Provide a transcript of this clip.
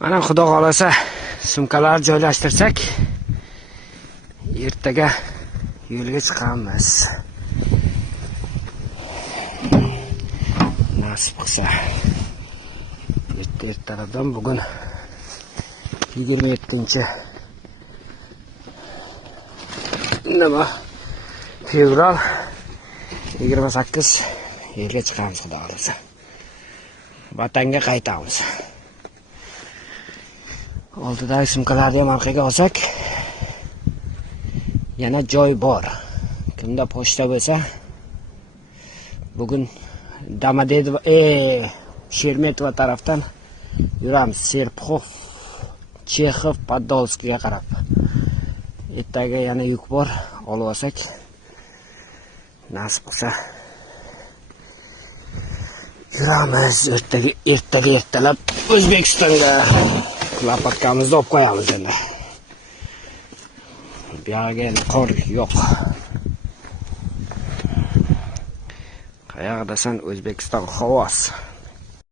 Mana xudo xolasa sumkalar joylashtirsak, ertaga yo'lga chiqamiz. Nasib qilsa. Ertadan bugun 27 nima? Fevral 28 yo'lga chiqamiz xudo xolasa. Vatanga qaytamiz. Oldidagi sumkalarni ham orqaga olsak, yana joy bor. Kimda pochta bo'lsa, bugun Domodedovo, Sheremetova tarafdan yuramiz. Serpxov, Chexov, Podolskiga qarab. Ertaga yana yuk bor, olib olsak, nasib qilsa yuramiz. Ertalab O'zbekistonga lapatkamizni olib qo'yamiz endi. Bu yerga endi qor yo'q. Qayerdasan O'zbekiston xavos.